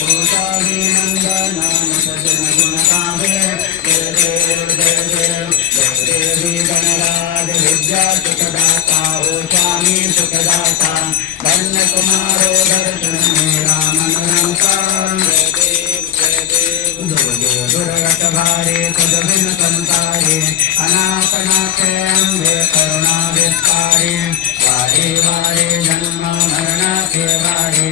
गोसावी नंदन सजन गुण गावे जय देव जय देव जय देवी गणराज विद्या सुखदाता हो स्वामी सुखदाता धन्य तुम्हारो दर्शन मेरा मन रंका जय देव जय देव दुर्गे दुर्गत भारे तुझ बिन संतारे अनाथनाथे अम्बे करुणा विस्तारे वारे वारे जन्म मरण के वारे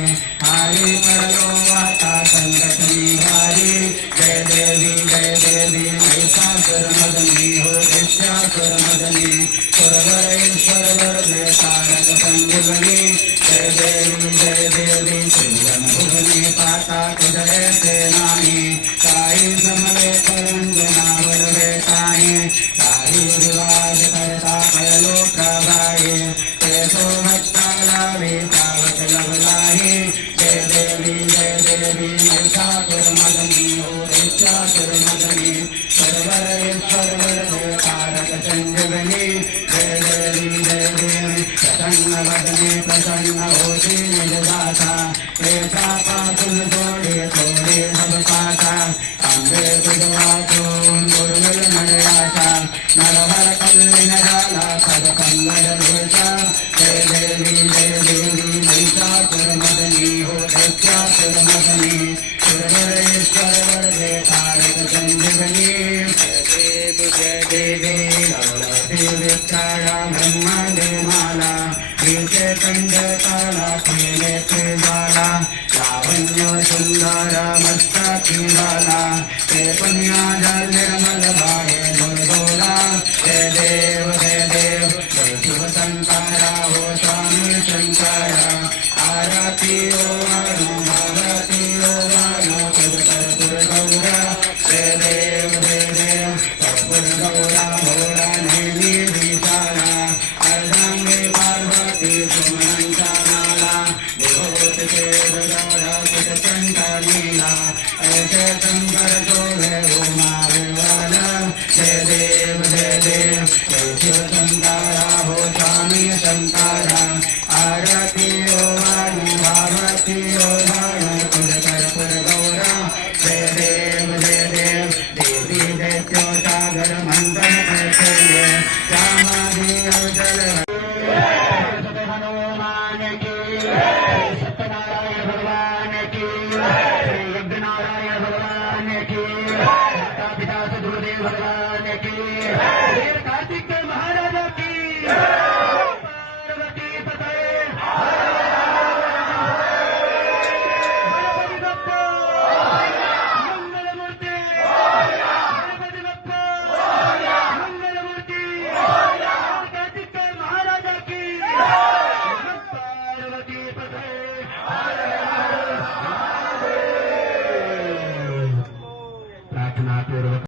हारे परलो वाता संगत निवारे जय देवी महिषासुर मदनी हो दृश्यासुर मदनी सुरवरेश्वर वरदे तारक संजीवनी जय देवी सिंहन भुवनी पाता कुदय सेनानी साई समवे करंजना वरवे ताही साई विवाद करता पयलो प्रभाए तेसो भक्ताला वेतावत लवलाही जय देवी महिषासुर मदनी हो दृश्यासुर मदनी सर्वरेश्वर वरदे तारक संजीवनी जय देवी प्रसन्न वदने प्रसन्न होती निज दासा ऐसा पातुल जोड़े थोड़े सब पासा अम्बे तुझवाचून दुर्मिल नरयासा नरहर कल्लिन जाला सब कल्लर भेषा जय देवी महिषासुर मदनी हो दृश्यासुर मदनी सुरवरेश्वर वरदे तारक संजीवनी जय देवी वित्ताया ब्रह्मांडे माला ीचे कंडकाला खेले जाला लावण्य सुंदर मस्तकी झाला ते पुण्या निर्मल भाये दुर्गोला जय देव जय शिव शंकरा हो स्वामी शंकरा आरती ओ वाणु भारती ओ वाणु कर्पूर गौरा जय देव कर्पूर गौरा भोला नेमी विशाला अर्धांगे पार्वती सुमनंता नाला देवोत के गौरा सुत चंडलीला ऐसे शंकर शोभे उमा विवाला जय देव जय शिव शंकरा हो स्वामी शंकरा आरती ओ वाणु भारती ओ वाणु कर्पूर गौरा जय देव देवी दैत्यो सागर मंथन करते समाधि अवचल हनुमान की सत्यनारायण भगवान की